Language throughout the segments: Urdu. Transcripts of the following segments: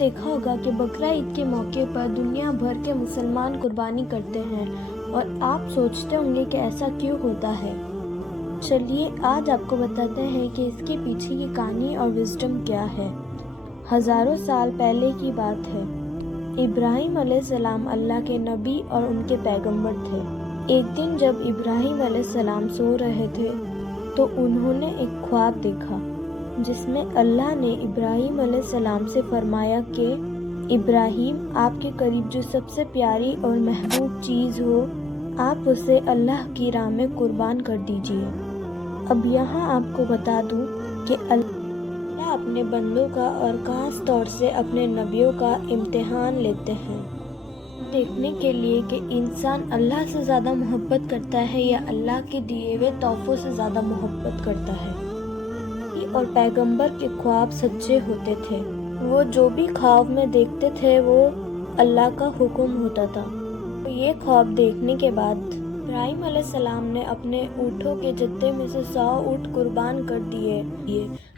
دیکھا ہوگا کہ بقرہ عید کے موقع پر دنیا بھر کے مسلمان قربانی کرتے ہیں اور آپ سوچتے ہوں گے کہ ایسا کیوں ہوتا ہے۔ چلیے آج آپ کو بتاتے ہیں کہ اس کے پیچھے کی کہانی اور وزڈم کیا ہے۔ ہزاروں سال پہلے کی بات ہے۔ ابراہیم علیہ السلام اللہ کے نبی اور ان کے پیغمبر تھے۔ ایک دن جب ابراہیم علیہ السلام سو رہے تھے تو انہوں نے ایک خواب دیکھا جس میں اللہ نے ابراہیم علیہ السلام سے فرمایا کہ ابراہیم، آپ کے قریب جو سب سے پیاری اور محبوب چیز ہو آپ اسے اللہ کی راہ میں قربان کر دیجیے۔ اب یہاں آپ کو بتا دوں کہ اللہ اپنے بندوں کا اور خاص طور سے اپنے نبیوں کا امتحان لیتے ہیں، دیکھنے کے لیے کہ انسان اللہ سے زیادہ محبت کرتا ہے یا اللہ کے دیے ہوئے تحفوں سے زیادہ محبت کرتا ہے۔ اور پیغمبر کے خواب سچے ہوتے تھے، وہ جو بھی خواب میں دیکھتے تھے وہ اللہ کا حکم ہوتا تھا۔ یہ خواب دیکھنے کے بعد ابراہیم علیہ السلام نے اپنے اونٹوں کے جتھے میں سے 100 اونٹ قربان کر دیے۔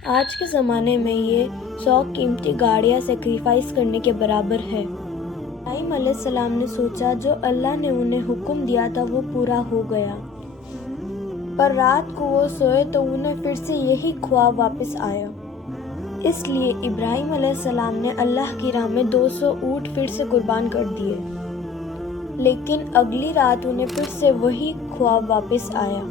آج کے زمانے میں یہ 100 قیمتی گاڑیاں سیکریفائس کرنے کے برابر ہے۔ ابراہیم علیہ السلام نے سوچا جو اللہ نے انہیں حکم دیا تھا وہ پورا ہو گیا، پر رات کو وہ سوئے تو انہیں پھر سے یہی خواب واپس آیا۔ اس لیے ابراہیم علیہ السلام نے اللہ کی راہ میں 200 اونٹ پھر سے قربان کر دیے، لیکن اگلی رات انہیں پھر سے وہی خواب واپس آیا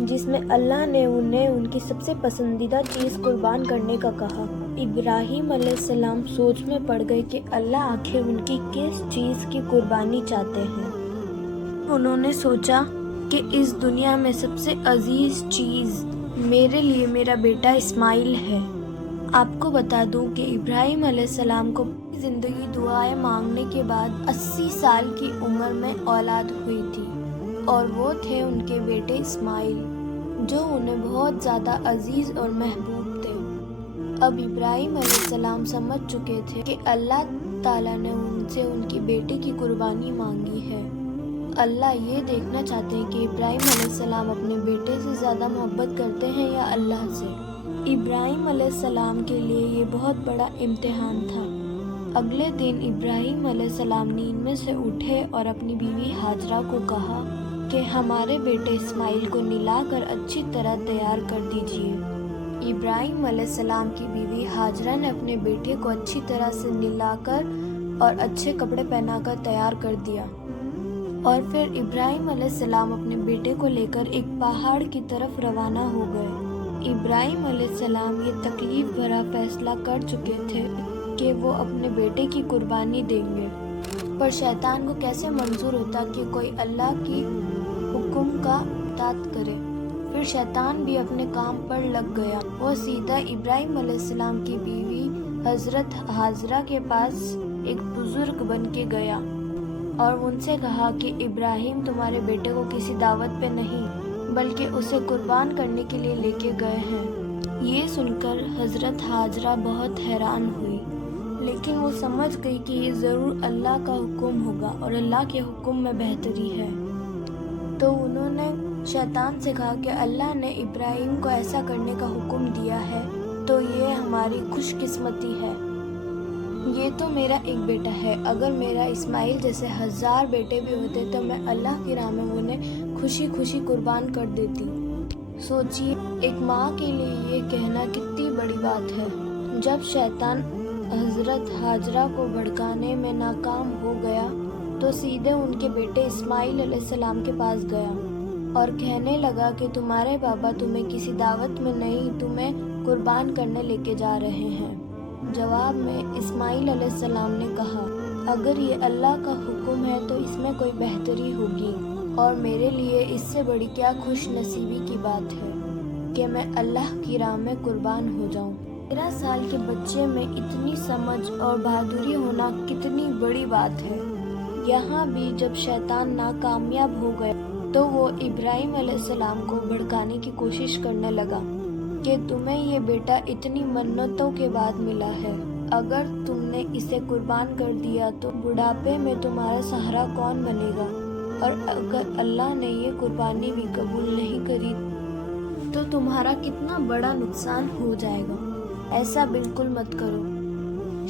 جس میں اللہ نے انہیں ان کی سب سے پسندیدہ چیز قربان کرنے کا کہا۔ ابراہیم علیہ السلام سوچ میں پڑ گئے کہ اللہ آخر ان کی کس چیز کی قربانی چاہتے ہیں۔ انہوں نے سوچا کہ اس دنیا میں سب سے عزیز چیز میرے لیے میرا بیٹا اسماعیل ہے۔ آپ کو بتا دوں کہ ابراہیم علیہ السلام کو زندگی دعائیں مانگنے کے بعد 80 سال کی عمر میں اولاد ہوئی تھی، اور وہ تھے ان کے بیٹے اسماعیل جو انہیں بہت زیادہ عزیز اور محبوب تھے۔ اب ابراہیم علیہ السلام سمجھ چکے تھے کہ اللہ تعالیٰ نے ان سے ان کی بیٹے کی قربانی مانگی ہے۔ اللہ یہ دیکھنا چاہتے ہیں کہ ابراہیم علیہ السلام اپنے بیٹے سے زیادہ محبت کرتے ہیں یا اللہ سے۔ ابراہیم علیہ السلام کے لیے یہ بہت بڑا امتحان تھا۔ اگلے دن ابراہیم علیہ السلام نیند میں سے اٹھے اور اپنی بیوی ہاجرہ کو کہا کہ ہمارے بیٹے اسماعیل کو نلا کر اچھی طرح تیار کر دیجیے۔ ابراہیم علیہ السلام کی بیوی ہاجرہ نے اپنے بیٹے کو اچھی طرح سے نلا کر اور اچھے کپڑے پہنا کر تیار کر دیا، اور پھر ابراہیم علیہ السلام اپنے بیٹے کو لے کر ایک پہاڑ کی طرف روانہ ہو گئے۔ ابراہیم علیہ السلام یہ تکلیف بھرا فیصلہ کر چکے تھے کہ وہ اپنے بیٹے کی قربانی دیں گے، پر شیطان کو کیسے منظور ہوتا کہ کوئی اللہ کی حکم کا اطاعت کرے۔ پھر شیطان بھی اپنے کام پر لگ گیا۔ وہ سیدھا ابراہیم علیہ السلام کی بیوی حضرت ہاجرہ کے پاس ایک بزرگ بن کے گیا اور ان سے کہا کہ ابراہیم تمہارے بیٹے کو کسی دعوت پہ نہیں بلکہ اسے قربان کرنے کے لیے لے کے گئے ہیں۔ یہ سن کر حضرت ہاجرہ بہت حیران ہوئی، لیکن وہ سمجھ گئی کہ یہ ضرور اللہ کا حکم ہوگا اور اللہ کے حکم میں بہتری ہے۔ تو انہوں نے شیطان سے کہا کہ اللہ نے ابراہیم کو ایسا کرنے کا حکم دیا ہے تو یہ ہماری خوش قسمتی ہے۔ یہ تو میرا ایک بیٹا ہے، اگر میرا اسماعیل جیسے 1000 بیٹے بھی ہوتے تو میں اللہ کی راہ میں انہیں خوشی خوشی قربان کر دیتی۔ سوچیے ایک ماں کے لیے یہ کہنا کتنی بڑی بات ہے۔ جب شیطان حضرت ہاجرہ کو بھڑکانے میں ناکام ہو گیا تو سیدھے ان کے بیٹے اسماعیل علیہ السلام کے پاس گیا اور کہنے لگا کہ تمہارے بابا تمہیں کسی دعوت میں نہیں، تمہیں قربان کرنے لے کے جا رہے ہیں۔ جواب میں اسماعیل علیہ السلام نے کہا اگر یہ اللہ کا حکم ہے تو اس میں کوئی بہتری ہوگی، اور میرے لیے اس سے بڑی کیا خوش نصیبی کی بات ہے کہ میں اللہ کی راہ میں قربان ہو جاؤں۔ 13 سال کے بچے میں اتنی سمجھ اور بہادری ہونا کتنی بڑی بات ہے۔ یہاں بھی جب شیطان ناکامیاب ہو گیا تو وہ ابراہیم علیہ السلام کو بھڑکانے کی کوشش کرنے لگا کہ تمہیں یہ بیٹا اتنی منتوں کے بعد ملا ہے، اگر تم نے اسے قربان کر دیا تو بڑھاپے میں تمہارا سہارا کون بنے گا، اور اگر اللہ نے یہ قربانی بھی قبول نہیں کری تو تمہارا کتنا بڑا نقصان ہو جائے گا۔ ایسا بالکل مت کرو۔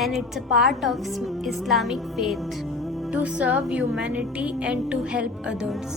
and it's a part of Islamic faith to serve humanity and to help others.